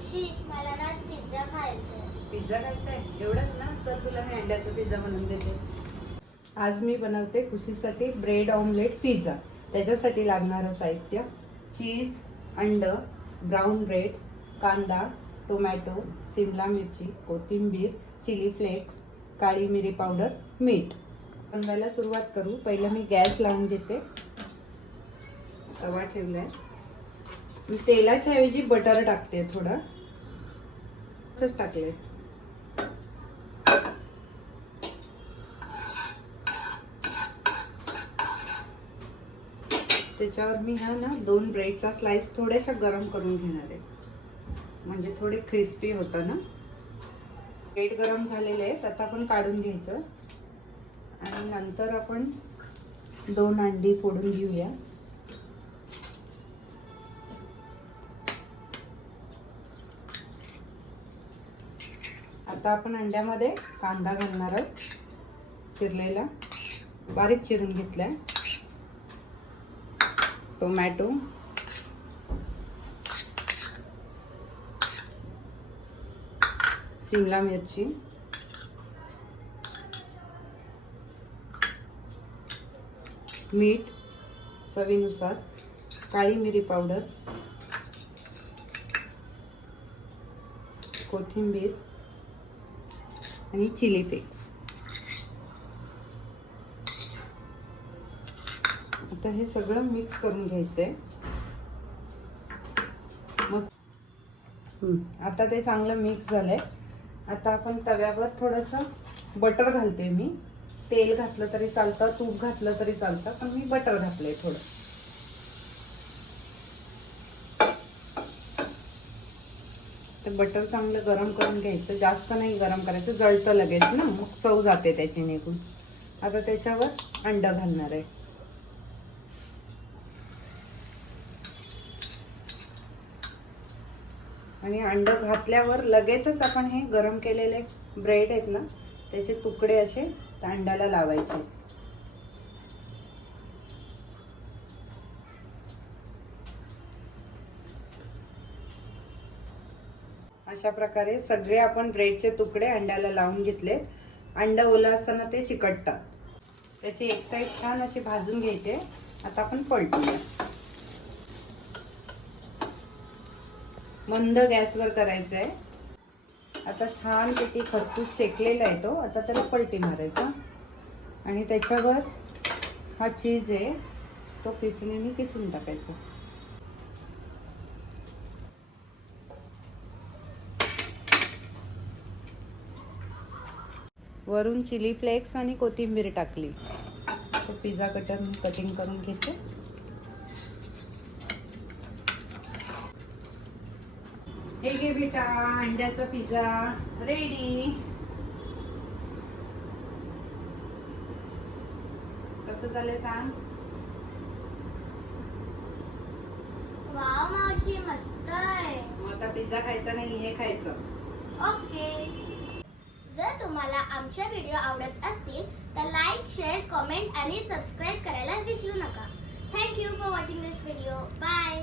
मावशी मला ना पिझ्झा खायचा आहे. पिझ्झा खायचा आहे एवढंच ना? चल तुला मी अंड्याचा पिझ्झा बनवून देते. आज मी बनवते खुशीसाठी ब्रेड ऑमलेट पिझ्झा. त्याच्यासाठी लागणारं साहित्य: चीज, अंड, ब्राऊन ब्रेड, कांदा, टोमॅटो, सिमला मिरची, कोथिंबीर, चिली फ्लेक्स, काळी मिरी पावडर, मीठ. बनवायला सुरुवात करू. पहिलं मी गॅस लावून घेते. तवा ठेवलाय. मी तेलाच्या ऐवजी बटर टाकते. थोडं असंच टाकले. त्याच्यावर मी ना 2 ब्रेडचा स्लाइस थोड्याशा गरम करून घेणार आहे, म्हणजे थोडे क्रिस्पी होतं ना. ब्रेड गरम झालेले आहेत. आता आपण काढून घ्यायचं आणि नंतर आपण 2 अंडी फोडून घेऊया. आता आपण अंड्यामध्ये कांदा घालणार आहोत, चिरलेला, बारीक चिरून घेतलाय. टोमॅटो, सिमला मिरची, मीठ चवीनुसार, काळी मिरी पावडर, कोथिंबीर आणि चिली फ्लेक्स. आता हे सगळं मिक्स करून घ्यायचंय मस्त. आता ते चांगलं मिक्स झालंय. आता आपण तव्यावर थोडंसं बटर घालते. मी तेल घातलं तरी चालतं, तूप घातलं तरी चालतं, पण मी बटर घातलंय थोडं. ते बटर चांगलं गरम करून घ्यायचं. जास्त नाही गरम करायचं, जळतं लगेच ना, मग चव जाते त्याची निघून. आता त्याच्यावर अंड घालणार आहे. आणि अंड घातल्यावर लगेचच आपण हे गरम केलेले ब्रेड आहेत ना, त्याचे तुकडे असे त्या अंड्याला लावायचे. अशा प्रकारे सगळे आपण ब्रेडचे तुकडे अंड्याला लावून घेतले. अंड ओलं असताना ते चिकटतात. त्याची एक साइड छान अशी भाजून घ्यायचे. आता आपण पलटूया. मंद गॅसवर करायचं आहे. आता छान पैकी खरपूस शेकलेला आहे तो. आता त्याला पलटी मारायचा आणि त्याच्यावर हा चीज आहे तो किसणीने किसून टाकायचा. वरून चिली फ्लेक्स आणि कोथिंबीर टाकली. तो पिझ्झा कटरने कटिंग करून घेते. हे घे बेटा, अंड्याचा पिझ्झा रेडी. कसं झालंय सांग? वाव मावशी, मस्त आहे. मग आता पिझ्झा खायचा नाही, हे खायचं. ओके. जर तुम्हाला आमच्या व्हिडिओ आवडत असतील तर लाईक, शेअर, कमेंट आणि सबस्क्राईब करायला विसरू नका. Thank you for watching this video. Bye.